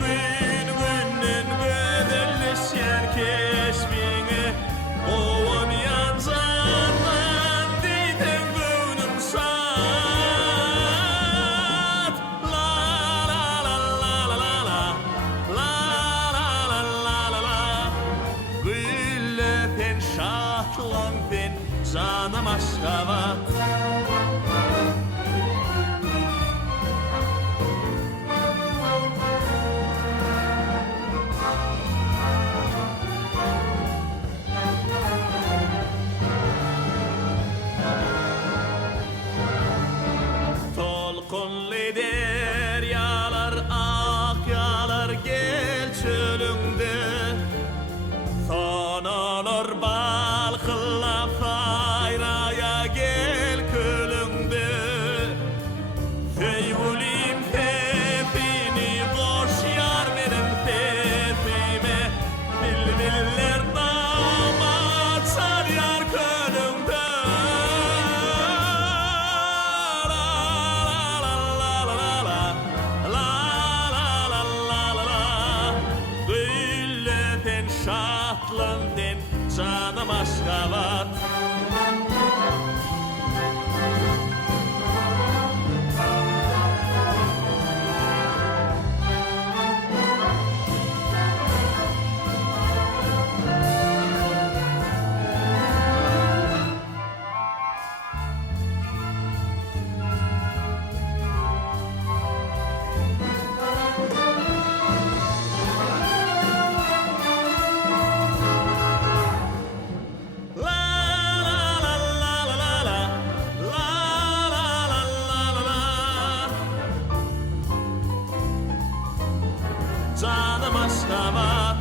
gün günden gödülüşen keşfine Oğun yancandan deyden gönüm şad La la la la la la la La la la la la la Güllöpen şatlanpen canım aşkavat Tolkunlu deryalar, akyalar gel çölüngde Sonalar balkılla fayraya gel kölüngde Feyhulim fefini boş yar benim fefime Bilbiller damat sar yar kölüngde Şatlandın canım aşkavat Canım aşkavat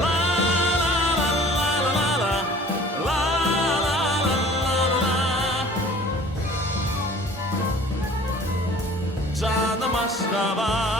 La la la la la la La la la la la Canım aşkavat